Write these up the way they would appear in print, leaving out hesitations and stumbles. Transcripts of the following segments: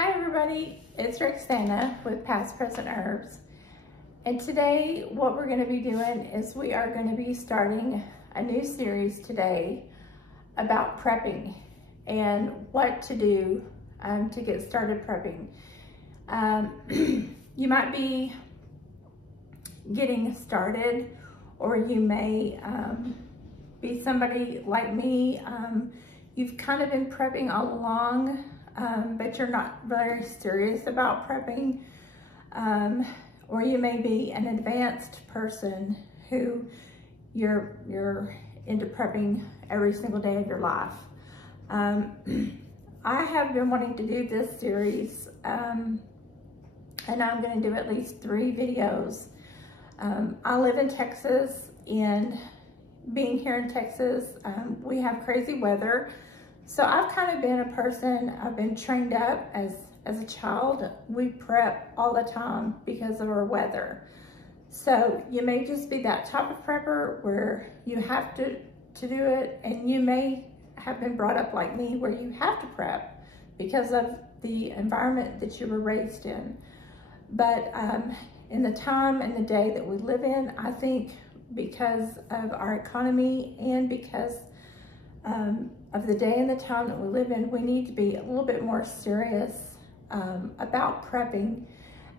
Hi everybody, it's Rexanna with Past Present Herbs. And today what we're going to be doing is we are going to be starting a new series today about prepping and what to do to get started prepping. You might be getting started, or you may be somebody like me. You've kind of been prepping all along, but you're not very serious about prepping. Or you may be an advanced person who you're into prepping every single day of your life. I have been wanting to do this series, and I'm going to do at least 3 videos. I live in Texas, and being here in Texas, we have crazy weather. So I've kind of been a person, I've been trained up as a child. We prep all the time because of our weather. So you may just be that type of prepper where you have to do it, and you may have been brought up like me where you have to prep because of the environment that you were raised in. But in the time and the day that we live in, I think because of our economy and because of the day and the time that we live in, we need to be a little bit more serious about prepping.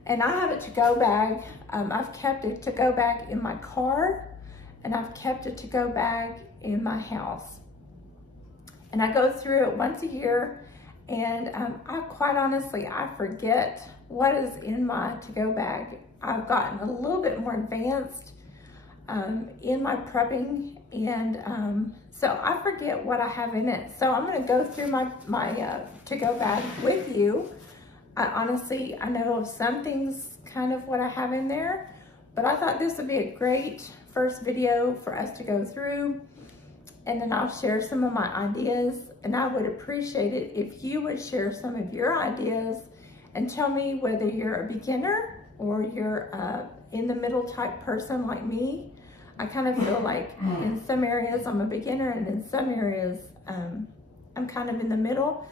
And I have a to-go bag. I've kept a to-go bag in my car, and I've kept a to-go bag in my house. And I go through it once a year, and I quite honestly, I forget what is in my to-go bag. I've gotten a little bit more advanced in my prepping, and so I forget what I have in it. So I'm going to go through my to-go bag with you. Honestly, I know of some things, kind of what I have in there, but I thought this would be a great first video for us to go through, and then I'll share some of my ideas. And I would appreciate it if you would share some of your ideas and tell me whether you're a beginner or you're in the middle type person like me. I kind of feel like in some areas I'm a beginner, and in some areas I'm kind of in the middle,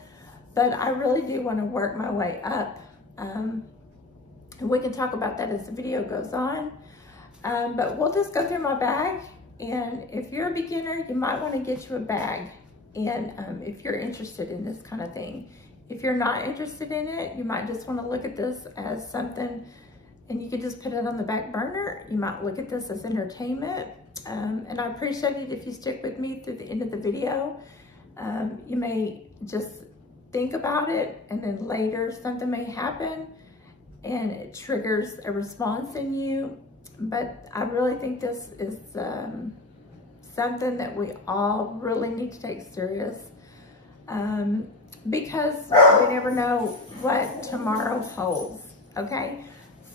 but I really do want to work my way up. And we can talk about that as the video goes on. But we'll just go through my bag, and if you're a beginner, you might want to get you a bag, and if you're interested in this kind of thing. If you're not interested in it, you might just want to look at this as something, and you could just put it on the back burner. You might look at this as entertainment, and I appreciate it if you stick with me through the end of the video. You may just think about it, and then later something may happen and it triggers a response in you. But I really think this is something that we all really need to take serious, because we never know what tomorrow holds, okay?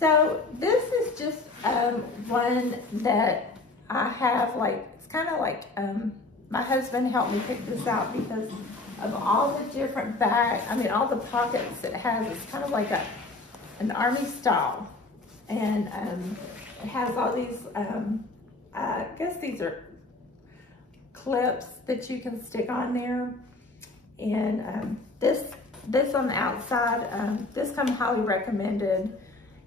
So this is just one that I have, like, it's kind of like, my husband helped me pick this out because of all the different bags, I mean, all the pockets it has. It's kind of like an army style. And it has all these, I guess these are clips that you can stick on there. And this on the outside, this comes highly recommended.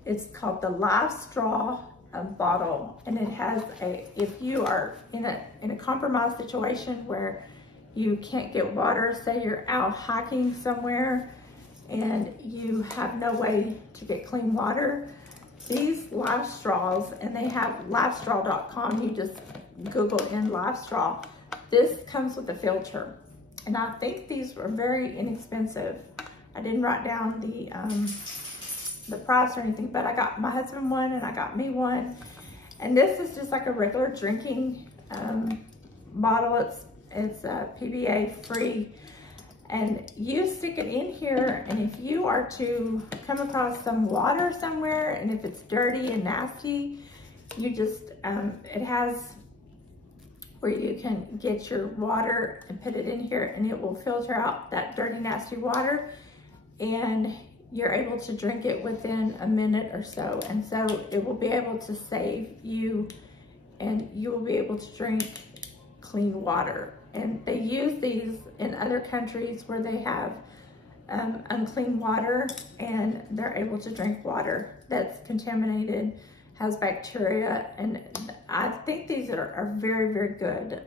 It's called the Live Straw bottle, and it has if you are in a compromised situation where you can't get water, say you're out hiking somewhere and you have no way to get clean water, these Live Straws, and they have livestraw.com, you just Google in Live Straw. This comes with a filter, and I think these were very inexpensive. I didn't write down the price or anything, but I got my husband one and I got me one. And this is just like a regular drinking bottle. It's PBA free, and you stick it in here, and if you are to come across some water somewhere, and if it's dirty and nasty, you just it has where you can get your water and put it in here, and it will filter out that dirty, nasty water, and you're able to drink it within a minute or so. And so it will be able to save you, and you will be able to drink clean water. And they use these in other countries where they have unclean water, and they're able to drink water that's contaminated, has bacteria, and I think these are very, very good.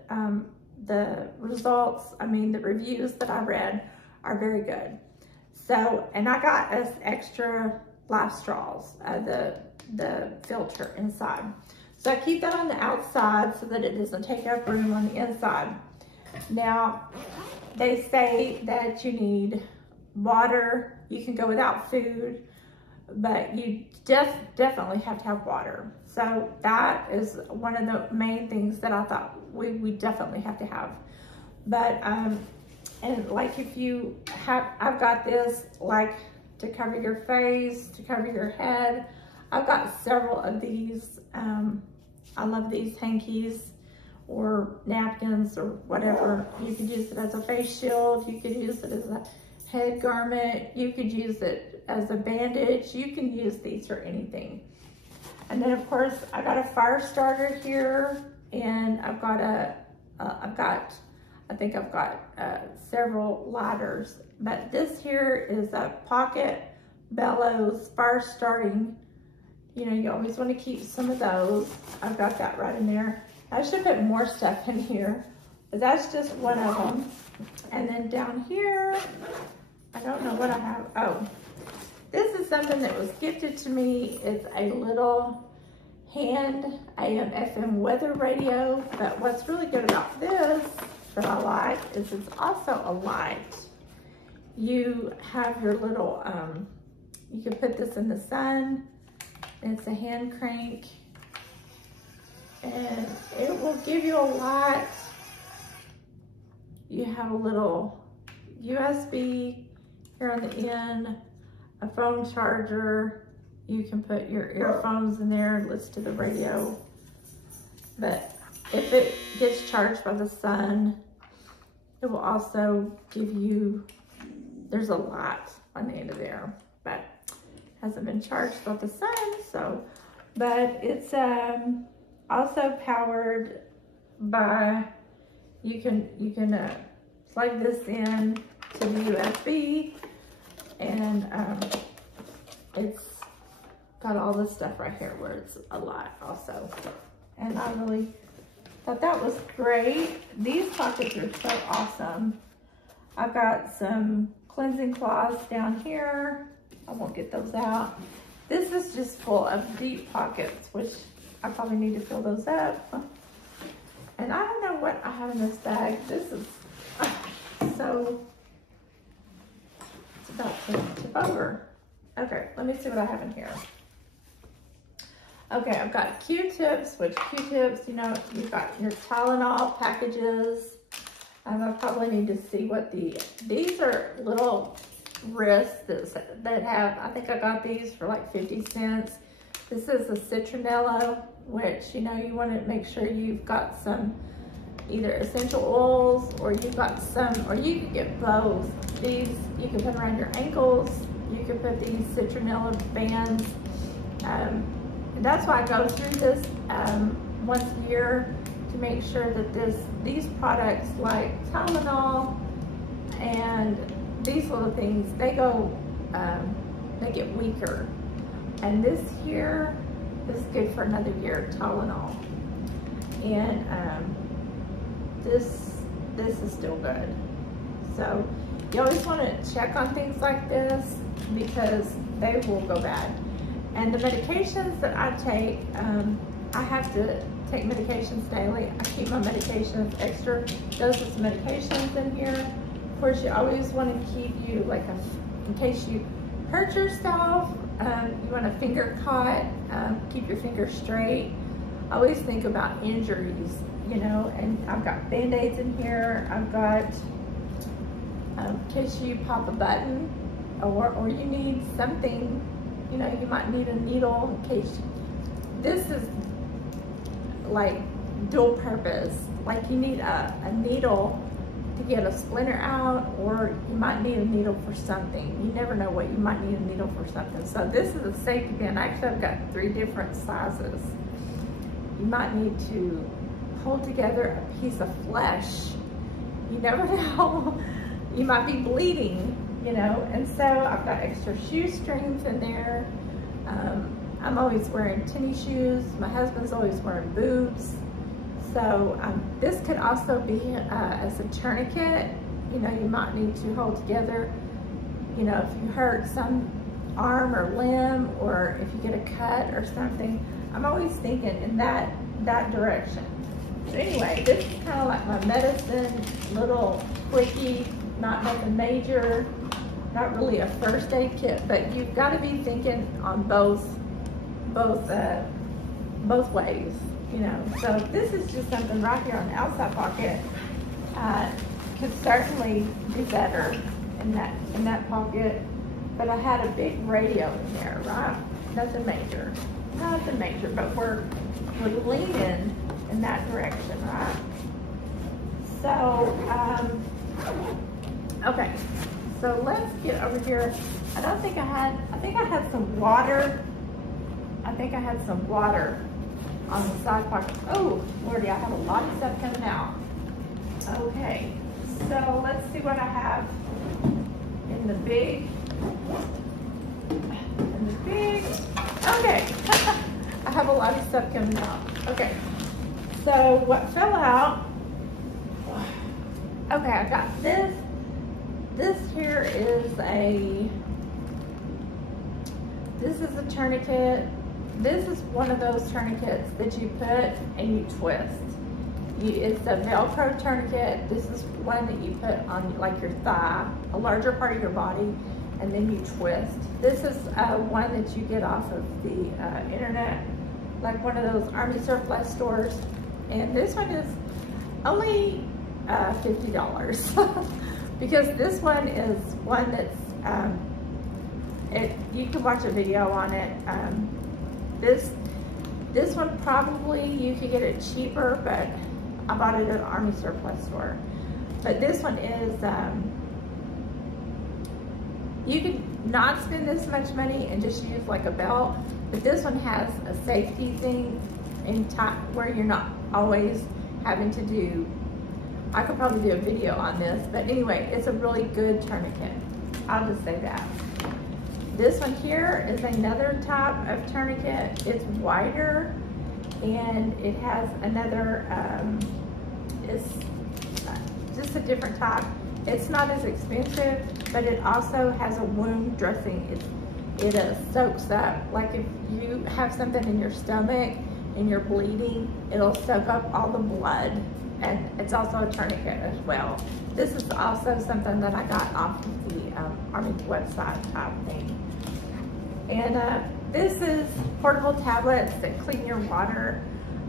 The results, I mean, the reviews that I read are very good. So, and I got us extra life straws, the filter inside. So I keep that on the outside so that it doesn't take up room on the inside. Now, they say that you need water. You can go without food, but you definitely have to have water. So that is one of the main things that I thought we definitely have to have. But, and like if you have, I've got this like to cover your face, to cover your head. I've got several of these. I love these hankies or napkins or whatever. You could use it as a face shield. You could use it as a head garment. You could use it as a bandage. You can use these for anything. And then of course I got a fire starter here, and I've got I think I've got several lighters, but this here is a pocket bellows fire starting. You know, you always want to keep some of those. I've got that right in there. I should put more stuff in here, but that's just one of them. And then down here, I don't know what I have. Oh, this is something that was gifted to me. It's a little hand AM FM weather radio, but what's really good about this that I like is it's also a light. You have your little, you can put this in the sun. It's a hand crank, and it will give you a light. You have a little USB here on the end, a phone charger. You can put your earphones in there and listen to the radio. But if it gets charged by the sun, it will also give you, there's a light on the end of there, but hasn't been charged by the sun, so, but it's also powered by, you can plug this in to the USB, and it's got all this stuff right here where it's a light also. And I really thought that was great. These pockets are so awesome. I've got some cleansing cloths down here. I won't get those out. This is just full of deep pockets, which I probably need to fill those up. And I don't know what I have in this bag. This is so, it's about to tip over. Okay, let me see what I have in here. Okay, I've got Q-tips, which Q-tips, you know, you've got your Tylenol packages. I probably need to see what these are little wrists that have, I think I got these for like 50 cents. This is a citronella, which, you know, you want to make sure you've got some either essential oils, or you've got some, or you can get both. These you can put around your ankles. You can put these citronella bands. That's why I go through this once a year to make sure that these products like Tylenol and these little things, they go, they get weaker. And this here is good for another year, Tylenol. And this is still good. So you always want to check on things like this because they will go bad. And the medications that I take, I have to take medications daily. I keep my medications, extra doses of medications in here. Of course, you always want to keep you, like, in case you hurt yourself, you want a finger caught, keep your finger straight. I always think about injuries, you know, and I've got Band-Aids in here. I've got, in case you pop a button or you need something, you know, you might need a needle in case. This is like dual purpose. Like you need a needle to get a splinter out, or you might need a needle for something. You never know what you might need a needle for something. So this is a safety band. Actually, I've got 3 different sizes. You might need to hold together a piece of flesh. You never know. You might be bleeding, you know, and so I've got extra shoestrings in there. I'm always wearing tennis shoes. My husband's always wearing boots. So this could also be as a tourniquet. You know, you might need to hold together, you know, if you hurt some arm or limb, or if you get a cut or something. I'm always thinking in that direction. So anyway, this is kind of like my medicine, little quickie, not nothing major, not really a first aid kit, but you've got to be thinking on both ways, you know. So this is just something right here on the outside pocket. Could certainly be better in that pocket, but I had a big radio in there, right? Nothing major, but we're leaning in that direction, right? So okay, so let's get over here. I think I had some water. I think I had some water on the side pocket. Oh, Lordy, I have a lot of stuff coming out. Okay, so let's see what I have in the big, okay. I have a lot of stuff coming out. Okay, so what fell out, okay, I got this. This here is this is a tourniquet. This is one of those tourniquets that you put and you twist. It's a Velcro tourniquet. This is one that you put on like your thigh, a larger part of your body, and then you twist. This is one that you get off of the internet, like one of those Army surplus stores. And this one is only $50 because this one is one that's, you can watch a video on it. This one probably you could get it cheaper, but I bought it at an Army surplus store. But this one is, you could not spend this much money and just use like a belt, but this one has a safety thing in time where you're not always having to do, I could probably do a video on this, but anyway, it's a really good tourniquet. I'll just say that. This one here is another type of tourniquet. It's wider and it has another, it's just a different type. It's not as expensive, but it also has a wound dressing. It soaks up, like if you have something in your stomach and you're bleeding, it'll soak up all the blood. And it's also a tourniquet as well. This is also something that I got off of the Army website type thing. And this is portable tablets that clean your water.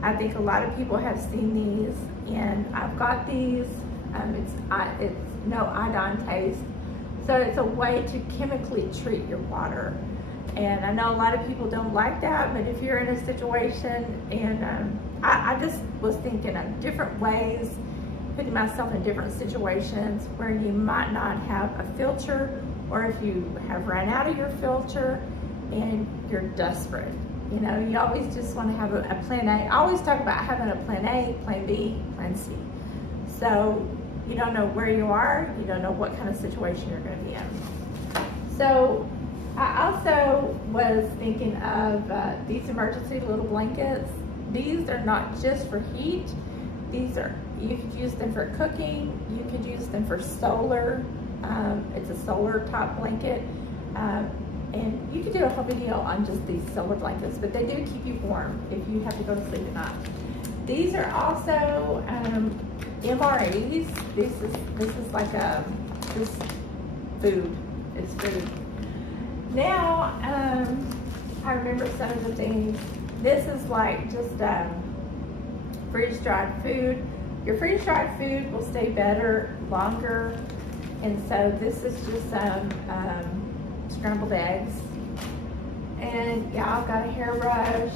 I think a lot of people have seen these, and I've got these. It's no iodine taste, so it's a way to chemically treat your water. And I know a lot of people don't like that, but if you're in a situation, and I just was thinking of different ways, putting myself in different situations where you might not have a filter, or if you have run out of your filter and you're desperate. You know, you always just want to have a plan A. I always talk about having a plan A, plan B, plan C. So you don't know where you are, you don't know what kind of situation you're going to be in. So I also was thinking of these emergency little blankets. These are not just for heat. These are, you could use them for cooking. You could use them for solar. It's a solar type blanket. And you could do a whole video on just these solar blankets, but they do keep you warm if you have to go to sleep at night. These are also MREs. This is like this food. It's food. Now, I remember some of the things. This is like just freeze-dried food. Your freeze-dried food will stay better, longer. And so this is just scrambled eggs. And yeah, I've got a hairbrush.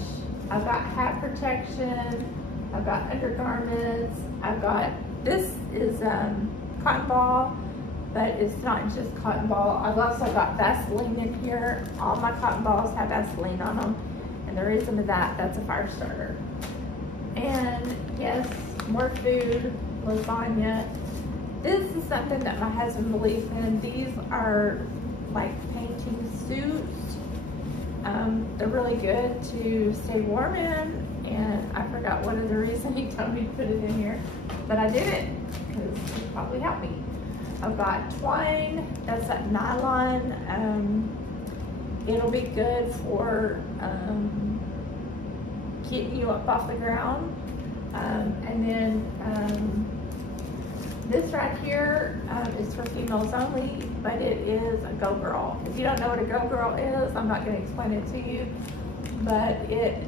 I've got hat protection. I've got undergarments. I've got, this is cotton ball, but it's not just cotton ball. I've also got Vaseline in here. All my cotton balls have Vaseline on them. And the reason for that, that's a fire starter. And yes, more food, lasagna. This is something that my husband believes in. These are like painting suits. They're really good to stay warm in, and I forgot what other reason he told me to put it in here, but I did it because he probably helped me. I've got twine, that's that nylon. It'll be good for getting you up off the ground. And then this right here is for females only, but it is a Go Girl. If you don't know what a Go Girl is, I'm not going to explain it to you, but it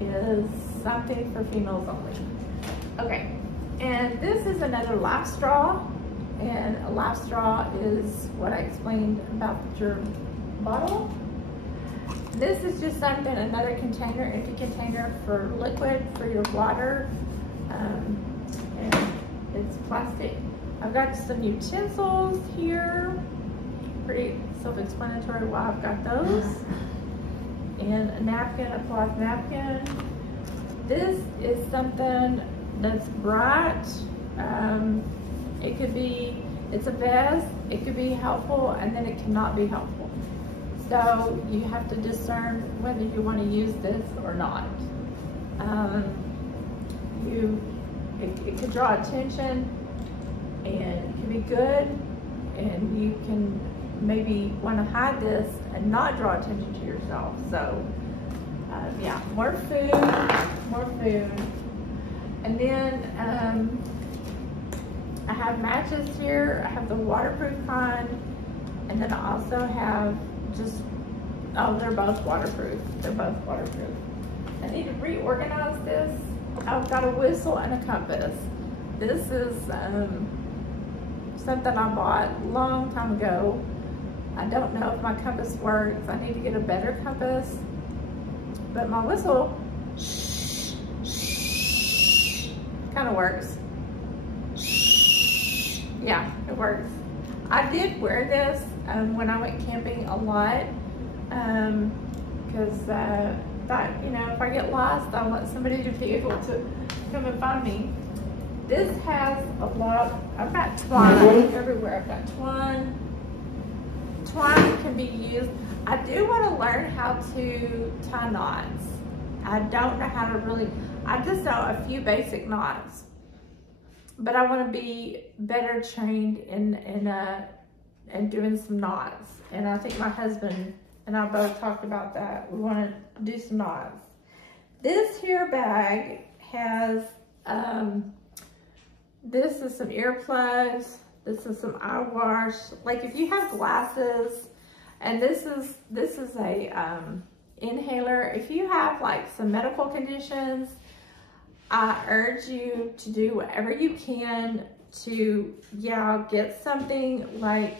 is something for females only. Okay, and this is another life straw, and a life straw is what I explained about your bottle. This is just something, another container, empty container for liquid, for your water, and it's plastic. I've got some utensils here, pretty self-explanatory why I've got those, and a napkin, a cloth napkin. This is something that's bright. It could be, it's a vest, it could be helpful, and then it cannot be helpful. So you have to discern whether you want to use this or not. It could draw attention, and it can be good, and you can maybe want to hide this and not draw attention to yourself. So yeah, more food. And then I have matches here. I have the waterproof kind, and then I also have just, oh, they're both waterproof. They're both waterproof. I need to reorganize this. I've got a whistle and a compass. This is something I bought a long time ago. I don't know if my compass works. I need to get a better compass. But my whistle, kind of works. Yeah, it works. I did wear this when I went camping a lot, because I thought, you know, if I get lost, I want somebody to be able to come and find me. This has a lot, I've got twine everywhere. I've got twine. Twine can be used. I do want to learn how to tie knots. I don't know how to really, I just know a few basic knots, but I want to be better trained in doing some knots. And I think my husband and I both talked about that. We want to do some knots. This here bag has, this is some earplugs. This is some eye wash. Like if you have glasses, and this is a inhaler. If you have like some medical conditions, I urge you to do whatever you can to, yeah, get something, like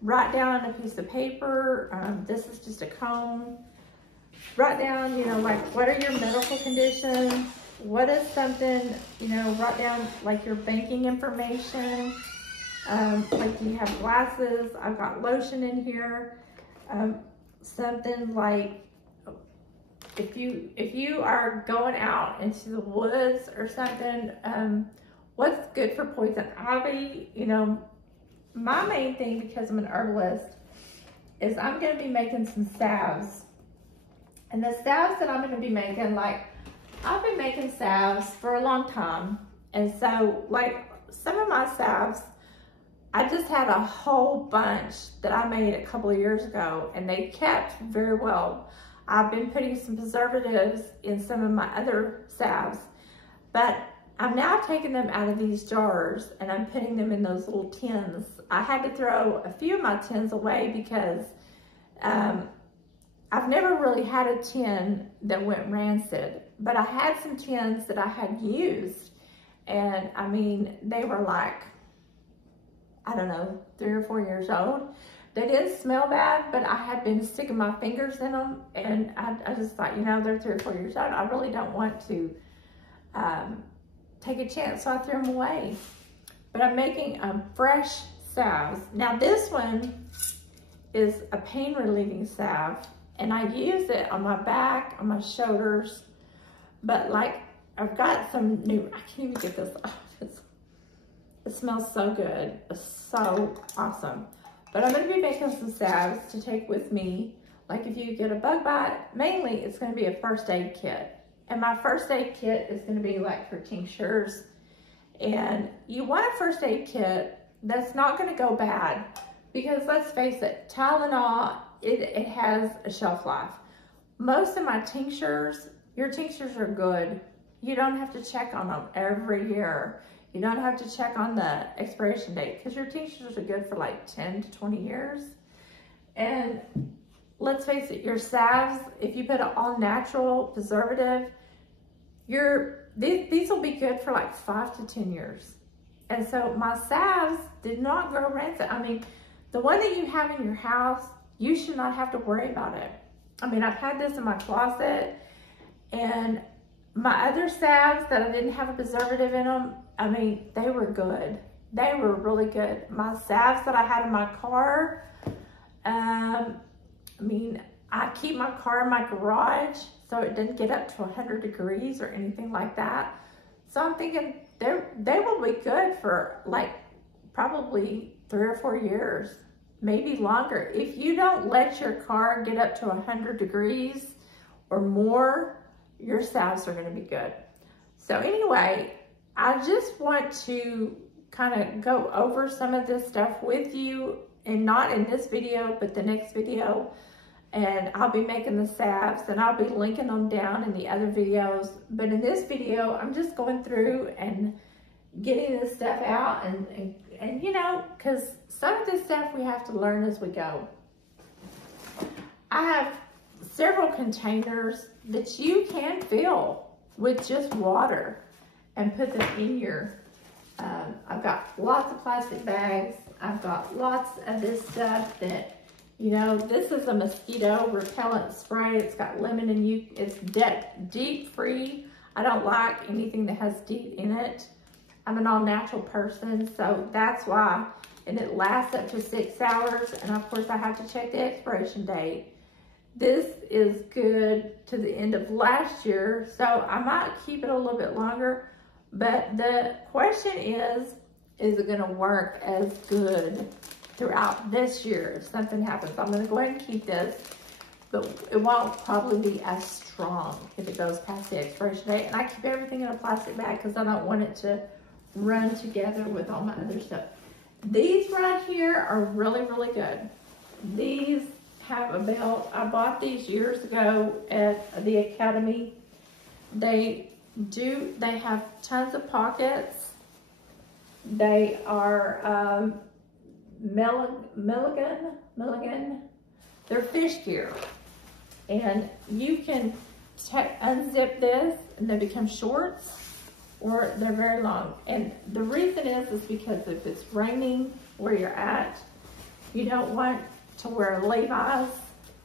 write down on a piece of paper. This is just a comb. Write down, you know, like what are your medical conditions? What is something, you know, write down like your banking information. Like do you have glasses? I've got lotion in here. Something like if you are going out into the woods or something, what's good for poison ivy? You know, my main thing, because I'm an herbalist, is I'm going to be making some salves. And the salves that I'm going to be making, like, I've been making salves for a long time. And so, like, some of my salves, I just had a whole bunch that I made a couple of years ago, and they kept very well. I've been putting some preservatives in some of my other salves, but I'm now taking them out of these jars and I'm putting them in those little tins. I had to throw a few of my tins away because I've never really had a tin that went rancid, but I had some tins that I had used, and I mean, they were like, I don't know, 3 or 4 years old. They didn't smell bad, but I had been sticking my fingers in them, and I just thought, you know, they're 3 or 4 years old. I really don't want to take a chance, so I threw them away. But I'm making fresh salves. Now this one is a pain relieving salve, and I use it on my back, on my shoulders, but like I've got some new, I can't even get this off. It smells so good. It's so awesome. But I'm going to be making some salves to take with me. Like if you get a bug bite, mainly it's going to be a first aid kit. And my first aid kit is going to be like for tinctures. And you want a first aid kit that's not going to go bad. Because let's face it, Tylenol, it has a shelf life. Most of my tinctures, your tinctures are good. You don't have to check on them every year. You don't have to check on the expiration date because your tinctures are good for like 10 to 20 years. And let's face it, your salves, if you put an all natural preservative, these will be good for like 5 to 10 years. And so my salves did not go rancid. I mean, the one that you have in your house, you should not have to worry about it. I mean, I've had this in my closet, and my other salves that I didn't have a preservative in them, I mean, they were good. They were really good. My salves that I had in my car, I mean, I keep my car in my garage so it didn't get up to 100 degrees or anything like that. So I'm thinking they will be good for like probably 3 or 4 years, maybe longer. If you don't let your car get up to 100 degrees or more, your salves are going to be good. So anyway, I just want to kind of go over some of this stuff with you, and not in this video, but the next video. And I'll be making the salves, and I'll be linking them down in the other videos. But in this video, I'm just going through and getting this stuff out, and you know, because some of this stuff we have to learn as we go. I have several containers that you can fill with just water and put them in your, I've got lots of plastic bags. I've got lots of this stuff that, you know, this is a mosquito repellent spray. It's got lemon and it's DEET free. I don't like anything that has DEET in it. I'm an all natural person, so that's why. And it lasts up to 6 hours. And of course I have to check the expiration date. This is good to the end of last year, so I might keep it a little bit longer. But the question is it going to work as good throughout this year if something happens? I'm going to go ahead and keep this, but it won't probably be as strong if it goes past the expiration date. And I keep everything in a plastic bag because I don't want it to run together with all my other stuff. These right here are really, really good. These have a belt. I bought these years ago at the Academy. They have tons of pockets. They are Milligan. They're fish gear. And you can unzip this and they become shorts, or they're very long. And the reason is because if it's raining where you're at, you don't want to wear Levi's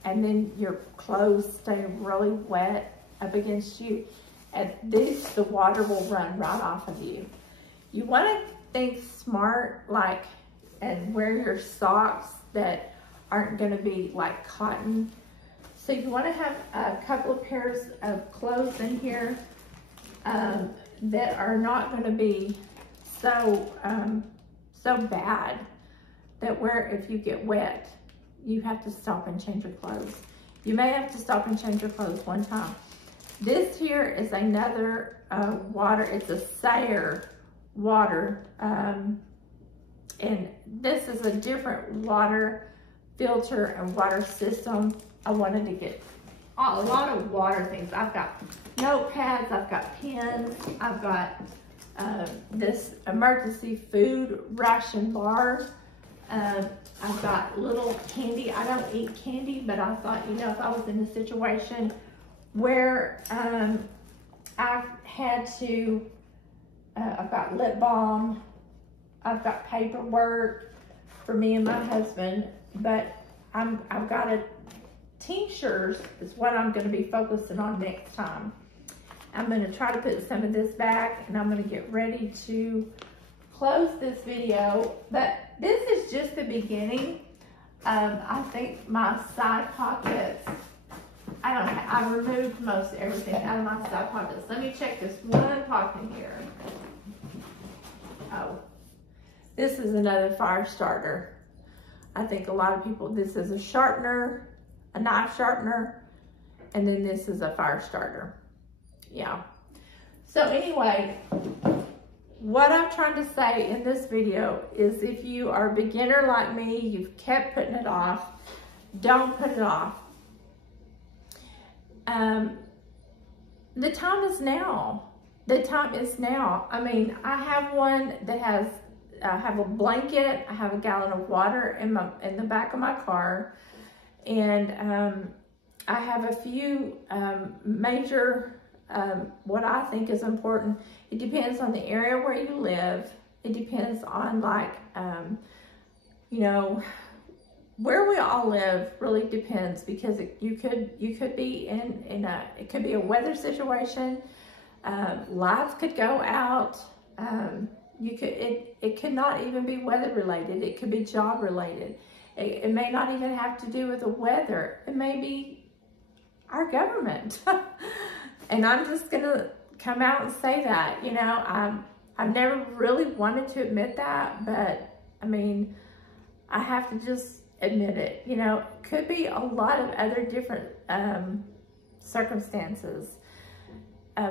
and then your clothes stay really wet up against you. And the water will run right off of you. You want to think smart, like, and wear your socks that aren't going to be like cotton. So you want to have a couple of pairs of clothes in here that are not going to be so bad that where if you get wet, you have to stop and change your clothes. You may have to stop and change your clothes one time. This here is another water. It's a Sayer water. And this is a different water filter and water system. I wanted to get a lot of water things. I've got notepads, I've got pens, I've got this emergency food ration bar. I've got little candy. I don't eat candy, but I thought, you know, if I was in a situation where I had to, I've got lip balm, I've got paperwork for me and my husband, but I've got tinctures is what I'm going to be focusing on next time. I'm going to try to put some of this back, and I'm going to get ready to close this video. But this is just the beginning. I think my side pockets, I removed most everything out of my side pockets. Let me check this one pocket here. Oh, This is another fire starter. I think a lot of people, this is a sharpener, a knife sharpener, and then this is a fire starter. Yeah. So anyway, what I'm trying to say in this video is if you are a beginner like me, you've kept putting it off, don't put it off. The time is now. The time is now. I mean, I have one that has, I have a blanket, I have a gallon of water in the back of my car, and I have a few major, what I think is important. It depends on the area where you live. It depends on, like, you know, where we all live really depends, because you could be in a, it could be a weather situation. Lights could go out. It could not even be weather related. It could be job related. It may not even have to do with the weather. It may be our government. And I'm just gonna come out and say that, you know, I've never really wanted to admit that, but I mean, I have to just admit it. You know, it could be a lot of other different circumstances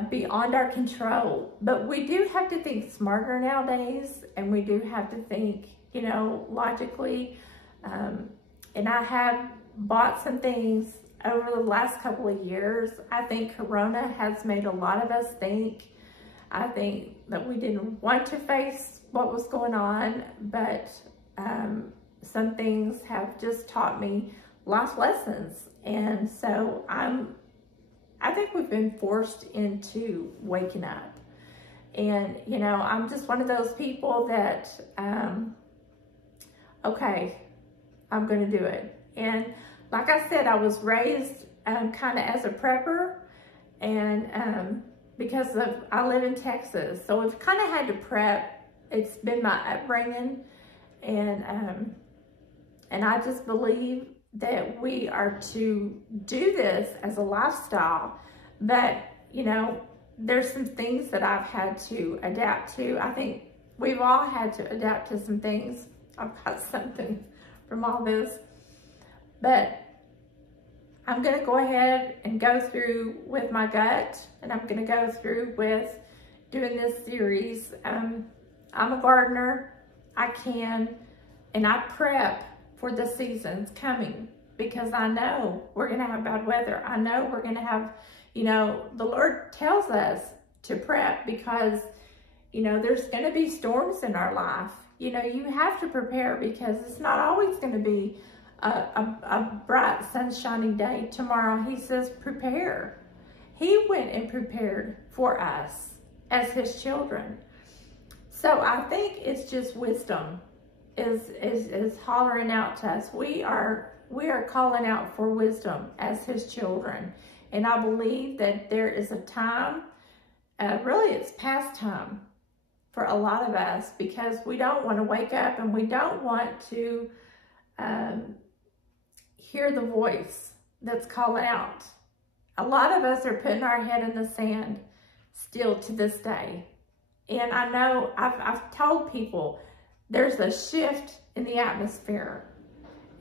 beyond our control, but we do have to think smarter nowadays, and we do have to think, you know, logically. And I have bought some things over the last couple of years. I think Corona has made a lot of us think. I think that we didn't want to face what was going on, but some things have just taught me life lessons. And so I think we've been forced into waking up. And, you know, I'm just one of those people that, okay, I'm going to do it. And like I said, I was raised kind of as a prepper, and because I live in Texas, so we've kind of had to prep. It's been my upbringing, and I just believe that we are to do this as a lifestyle. But, you know, there's some things that I've had to adapt to. I think we've all had to adapt to some things. I've got something from all this. But I'm going to go ahead and go through with my gut, and I'm going to go through with doing this series. I'm a gardener. I can, and I prep for the seasons coming, because I know we're going to have bad weather. I know we're going to have, you know, the Lord tells us to prep because, you know, there's going to be storms in our life. You know, you have to prepare, because it's not always going to be a bright, sun-shining day. Tomorrow, he says, prepare. He went and prepared for us as his children. So I think it's just wisdom is hollering out to us. We are calling out for wisdom as his children. And I believe that there is a time, really it's past time for a lot of us, because we don't want to wake up, and we don't want to hear the voice that's calling out. A lot of us are putting our head in the sand still to this day. And I know I've told people there's a shift in the atmosphere,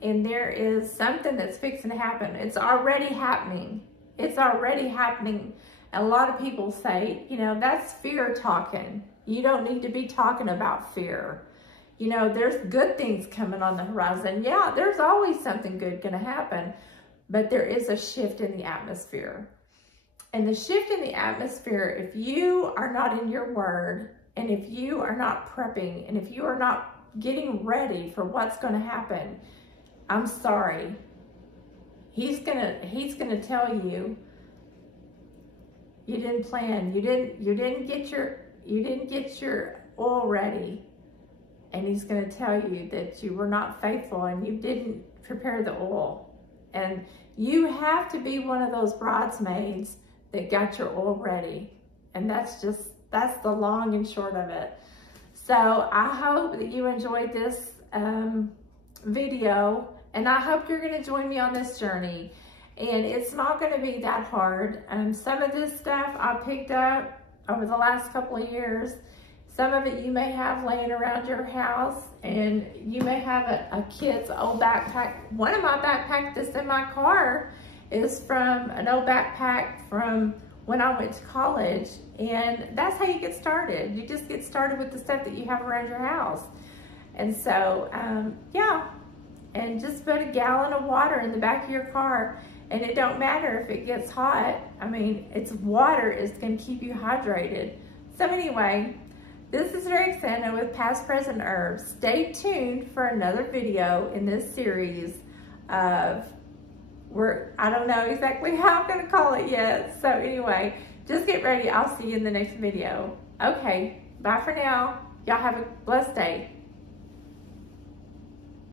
and there is something that's fixing to happen. It's already happening. It's already happening. And a lot of people say, you know, that's fear talking. You don't need to be talking about fear. You know, there's good things coming on the horizon. Yeah, there's always something good going to happen, but there is a shift in the atmosphere. And the shift in the atmosphere, if you are not in your word, and if you are not prepping, and if you are not getting ready for what's going to happen, I'm sorry. He's gonna tell you, you didn't plan, you didn't get your oil ready. And he's going to tell you that you were not faithful, and you didn't prepare the oil. And you have to be one of those bridesmaids that got your oil ready. And that's the long and short of it. So I hope that you enjoyed this video, and I hope you're going to join me on this journey. And it's not going to be that hard. Some of this stuff I picked up over the last couple of years. Some of it you may have laying around your house, and you may have a kid's old backpack. One of my backpacks that's in my car is from an old backpack from when I went to college, and that's how you get started. You just get started with the stuff that you have around your house. And so, yeah, and just put a gallon of water in the back of your car, and it don't matter if it gets hot. I mean, it's water is gonna keep you hydrated. So anyway, this is Rexanna with Past Present Herbs. Stay tuned for another video in this series of, I don't know exactly how I'm gonna call it yet. So anyway, just get ready. I'll see you in the next video. Okay, bye for now. Y'all have a blessed day.